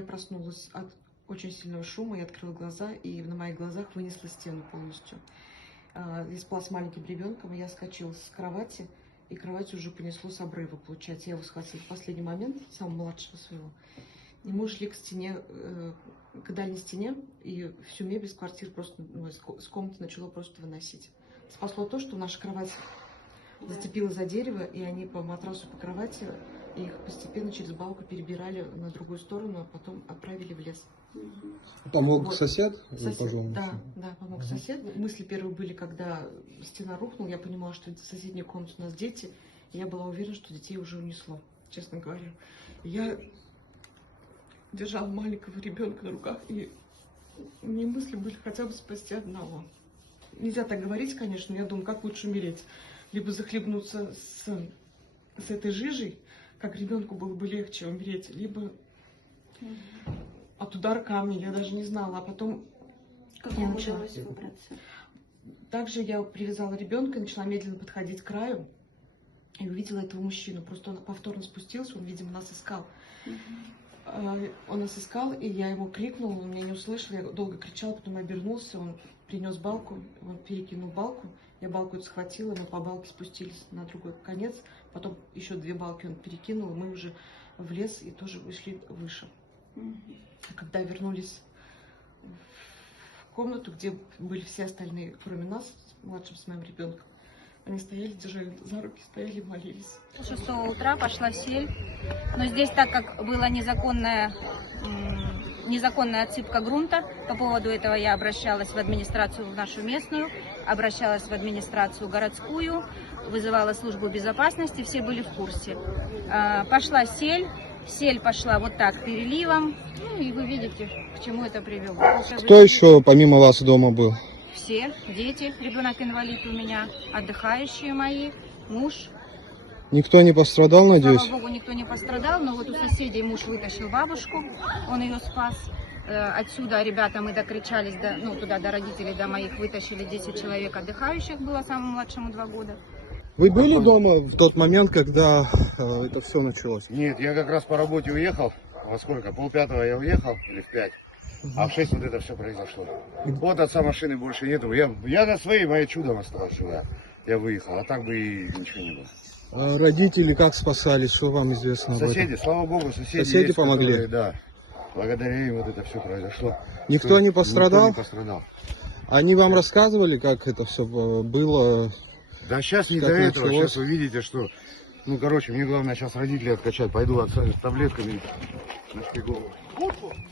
я проснулась от очень сильного шума, я открыла глаза, и на моих глазах вынесла стену полностью. Я спала с маленьким ребенком, я скочила с кровати, и кровать уже понесло с обрыва, получается. Я его схватила в последний момент, самого младшего своего. И мы ушли к стене, к дальней стене, и всю мебель с квартиры просто, с комнаты начало просто выносить. Спасло то, что наша кровать зацепила за дерево, и они по матрасу, по кровати, и их постепенно через балку перебирали на другую сторону, а потом отправили в лес. Помог Вот. сосед? Да, помог сосед. Мысли первые были, когда стена рухнула, я понимала, что в соседней комнате у нас дети, и я была уверена, что детей уже унесло, честно говоря. Я держала маленького ребенка на руках, и мне мысли были хотя бы спасти одного. Нельзя так говорить, конечно, но я думаю, как лучше умереть. Либо захлебнуться с этой жижей, как ребенку было бы легче умереть, либо от удара камня, я даже не знала. А потом как я начала выбраться. Также я привязала ребенка, начала медленно подходить к краю и увидела этого мужчину. Просто он повторно спустился, он, видимо, нас искал. Он нас искал, и я ему крикнула, он меня не услышал, я долго кричала, потом обернулся, он принес балку, он перекинул балку, я балку эту схватила, мы по балке спустились на другой конец, потом еще 2 балки он перекинул, мы уже в лес и тоже вышли выше. А когда вернулись в комнату, где были все остальные, кроме нас, с младшим, с моим ребенком, они стояли, держали за руки, стояли и молились. С 6 утра пошла сель, но здесь, так как была незаконная отсыпка грунта, по поводу этого я обращалась в администрацию в нашу местную, обращалась в администрацию городскую, вызывала службу безопасности, все были в курсе. Пошла сель пошла вот так переливом, ну и вы видите, к чему это привело. Кто еще помимо вас дома был? Все, дети, ребенок-инвалид у меня, отдыхающие мои, муж. Никто не пострадал, надеюсь? Слава богу, никто не пострадал, но вот у соседей муж вытащил бабушку, он ее спас. Отсюда ребята, мы докричались туда до родителей, до моих, вытащили 10 человек отдыхающих, было самому младшему 2 года. Вы были дома в тот момент, когда это все началось? Нет, я как раз по работе уехал. Во сколько? 4:30 я уехал, или в 5. А в 6 вот это все произошло. Вот отца машины больше нету. Я на своей, мое чудом осталось, что я выехал. А так бы и ничего не было. А родители как спасались? Что вам известно об этом? Соседи, слава богу, соседи есть, помогли? которые, да. Благодаря им вот это все произошло. Никто не пострадал? Никто не пострадал. Они вам рассказывали, как это все было? Да сейчас не Как до этого. началось? Сейчас вы видите, что... мне главное сейчас родителей откачать. Пойду таблетками нашпиговывать.